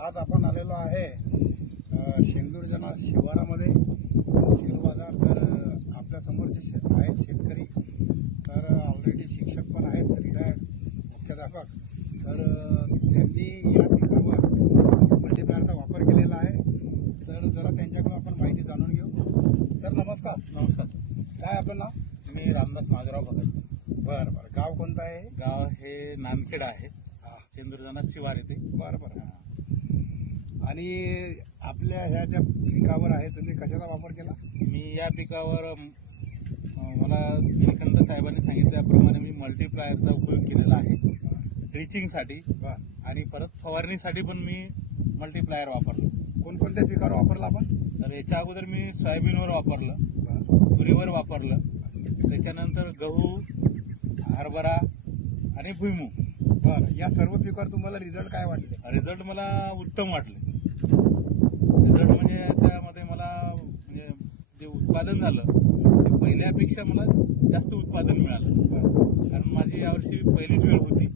आज आपण आलेलो आहे शेंदूरजना शिवारामध्ये शेरू बाजार. तर आपल्या समोरचे आहेत शेतकरी, तर ऑलरेडी शिक्षक पण आहेत, रिटायर्ड मुख्याध्यापक. तर त्यांनी या पिकावर मल्टीप्लायरचा वापर केलेला आहे. तर जरा त्यांच्याकडून आपण माहिती जाणून घेऊ. तर नमस्कार. नमस्कार. काय आपलं नाव? मी रामदास नागराव बघत. बरं बरं. गाव कोणतं आहे? गाव हे नांदखेड आहे, शेंदूरजना शिवार येथे. बरं बरं. आणि आपल्या ह्या ज्या पिकावर आहे तुम्ही कशाचा वापर केला? मी या पिकावर मला निलकंठ साहेबांनी सांगितल्याप्रमाणे मी मल्टीप्लायरचा उपयोग केलेला आहे ड्रिचिंगसाठी आणि परत फवारणीसाठी पण मी मल्टीप्लायर वापरलं. कोणकोणत्या पिकावर वापरला आपण? तर याच्या अगोदर मी सोयाबीनवर वापरलं, तुरीवर वापरलं, त्याच्यानंतर गहू, हरभरा आणि भुईमूग. बरं. या सर्व पिकावर तुम्हाला रिझल्ट काय वाटले? रिझल्ट मला उत्तम वाटले. रिझल्ट म्हणजे त्यामध्ये मला म्हणजे जे उत्पादन झालं ते पहिल्यापेक्षा मला जास्त उत्पादन मिळालं. कारण माझी यावर्षी पहिलीच वेळ होती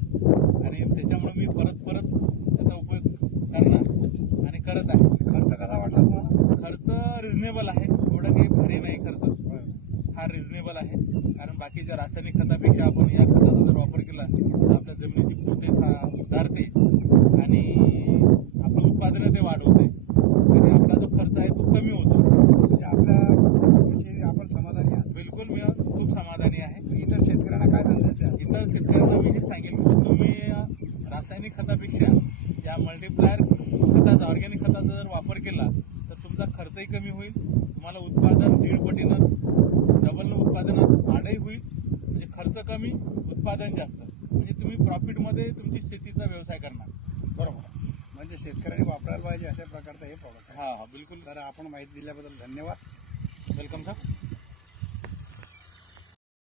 आणि त्याच्यामुळे मी परत त्याचा उपयोग करणार आणि करत आहे. खर्च कसा वाटला तुम्हाला? खर्च रिझनेबल आहे, एवढं काही भारी नाही खर्च, हा रिझनेबल आहे. कारण बाकीच्या रासायनिक खतापेक्षा आपण या खताचा जर वापर केला तर आपल्या जमिनीची पोते सुधारते आणि आपलं उत्पादन ते वाढवते आणि आपला जो खर्च आहे तो कमी होतो. म्हणजे आपल्याविषयी आपण समाधानी आहात? बिलकुल, मी खूप समाधानी आहे. इतर शेतकऱ्यांना काय संदेश द्याल? इतर शेतकऱ्यांना मी हे सांगेन की तुम्ही रासायनिक खतापेक्षा या मल्टीप्लायर खताचा, ऑर्गॅनिक खताचा जर वापर केला तर तुमचा खर्चही कमी होईल, तुम्हाला उत्पादन 1.5 पटीनं डबल उत्पादनात वाढही होईल. म्हणजे खर्च कमी, उत्पादन जास्त, म्हणजे तुम्ही प्रॉफिटमध्ये तुमची शेतीचा व्यवसाय करणार. बरोबर. म्हणजे शेतकऱ्यांनी वापरायला पाहिजे अशा प्रकारचं हे प्रॉडक्ट आहे. हा बिलकुल. तर आपण माहिती दिल्याबद्दल धन्यवाद.